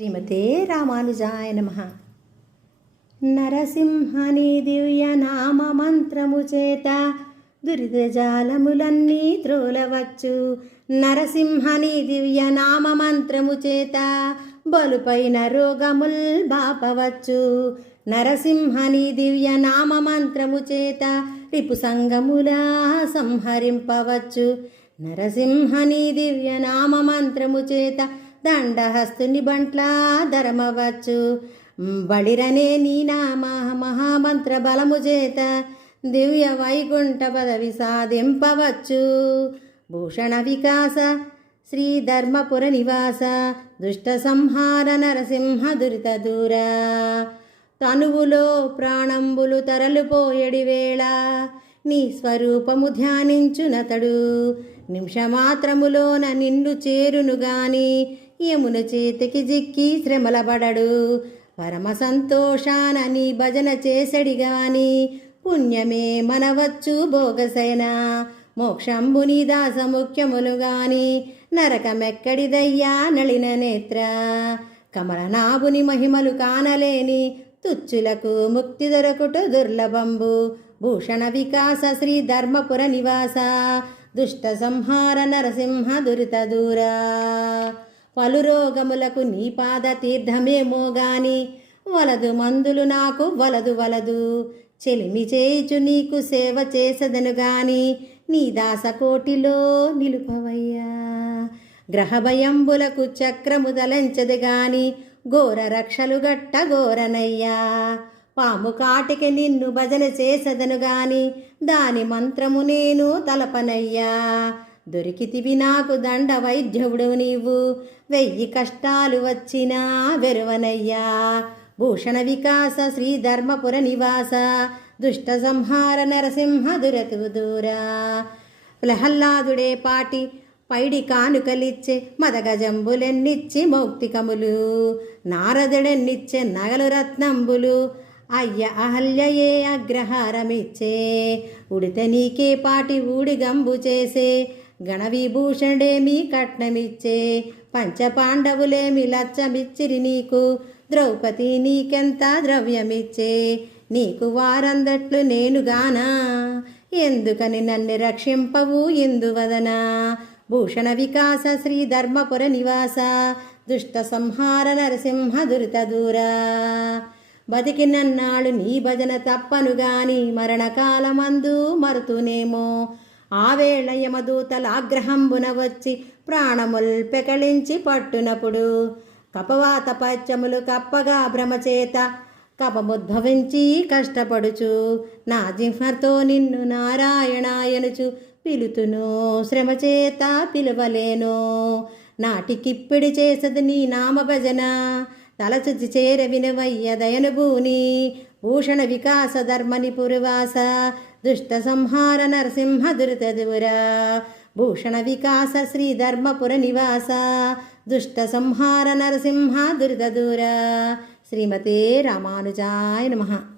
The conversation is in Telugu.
శ్రీమతే రామానుజాయ నమ. నరసింహని దివ్య నామ మంత్రము చేత దురిదజాలములన్నీ త్రోలవచ్చు. నరసింహని దివ్య నామ మంత్రము చేత బలుపైన రోగముల్ బాపవచ్చు. నరసింహని దివ్య నామ మంత్రము చేత రిపు సంగములా సంహరింపవచ్చు. నరసింహని దివ్య నామ మంత్రము చేత దండహస్తుని బంట్లా ధరమవచ్చు బడిరనే నీ నామ మహామంత్ర బలము చేత దివ్య వైకుంఠ పదవి సాధింపవచ్చు. భూషణ వికాస శ్రీ ధర్మపుర నివాస దుష్ట సంహార నరసింహ దురిత దూర. తనువులో ప్రాణంబులు తరలిపోయడి వేళ నీ స్వరూపము ధ్యానించునతడు. నిమిషమాత్రములోన నిన్ను చేరును గాని యమున చేతికి జిక్కి శ్రమలబడడు పరమ సంతోషానని భజన చేసడి గాని పుణ్యమే మనవచ్చు భోగసేనా మోక్షంబుని దాస ముఖ్యములు గాని నరకమెక్కడిదయ్యా నళిన నేత్ర. కమలనాభుని మహిమలు కానలేని తుచ్చులకు ముక్తి దొరకుట దుర్లభంబు. భూషణ వికాస శ్రీ ధర్మపుర నివాస. దుష్ట సంహార నరసింహ దురిత దూరా. పలు రోగములకు నీ పాద తీర్థమేమో గాని వలదు మందులు నాకు వలదు వలదు. చెలిమి చేయుచు నీకు సేవ చేసదను గాని నీ దాసకోటిలో నిలుపవయ్యా. గ్రహభయంబులకు చక్రము తలంచదు గాని ఘోర రక్షలు గట్ట ఘోరనయ్యా. పాము కాటికి నిన్ను భజన చేసదను గాని దాని మంత్రము నేను తలపనయ్యా. దొరికితివి నాకు దండ వైద్యుడు నీవు. వెయ్యి కష్టాలు వచ్చినా వెరువనయ్యా. భూషణ వికాస శ్రీ ధర్మపుర నివాస దుష్ట సంహార నరసింహ దురతు దూరా. ప్రహ్లాదుడే పాటి పైడి కానుకలిచ్చే మదగజంబులెన్నిచ్చి మౌక్తికములు. నారదుడెన్నిచ్చే నగలు రత్నంబులు. అయ్య అహల్యయే అగ్రహారమిచ్చే. ఉడితే నీకే పాటి ఊడిగంబు చేసే గణవిభూషణేమి కట్నమిచ్చే? పంచపాండవులేమి లచ్చమిచ్చిరి నీకు? ద్రౌపది నీకెంత ద్రవ్యమిచ్చే? నీకు వారందట్లు నేనుగానా? ఎందుకని నన్ను రక్షింపవు ఎందువదనా భూషణ వికాస శ్రీ ధర్మపుర నివాస? దుష్ట సంహార నరసింహ దురిత దూరా? బతికినన్నాడు నీ భజన తప్పను గాని మరణకాలమందు మరుతునేమో? ఆవేళ యమదూతల ఆగ్రహంబున వచ్చి ప్రాణముల్ పెకళించి పట్టునప్పుడు కపవాత పచ్చములు కప్పగా భ్రమచేత కపముద్భవించి కష్టపడుచు నా జిహ్మతో నిన్ను నారాయణాయనుచు పిలుతును. శ్రమచేత పిలువలేను. నాటికిప్పిడి చేసది నీ నామభజన. తలచుచి చేర వినవయ్య దయనుభూని భూషణ వికాస ధర్మని పురువాస దుష్ట సంహార నరసింహ దురిత దురా భూషణ వికాస శ్రీ ధర్మపుర నివాస దుష్ట సంహార నరసింహ దురిత దూర శ్రీమతే రామానుజాయ నమః.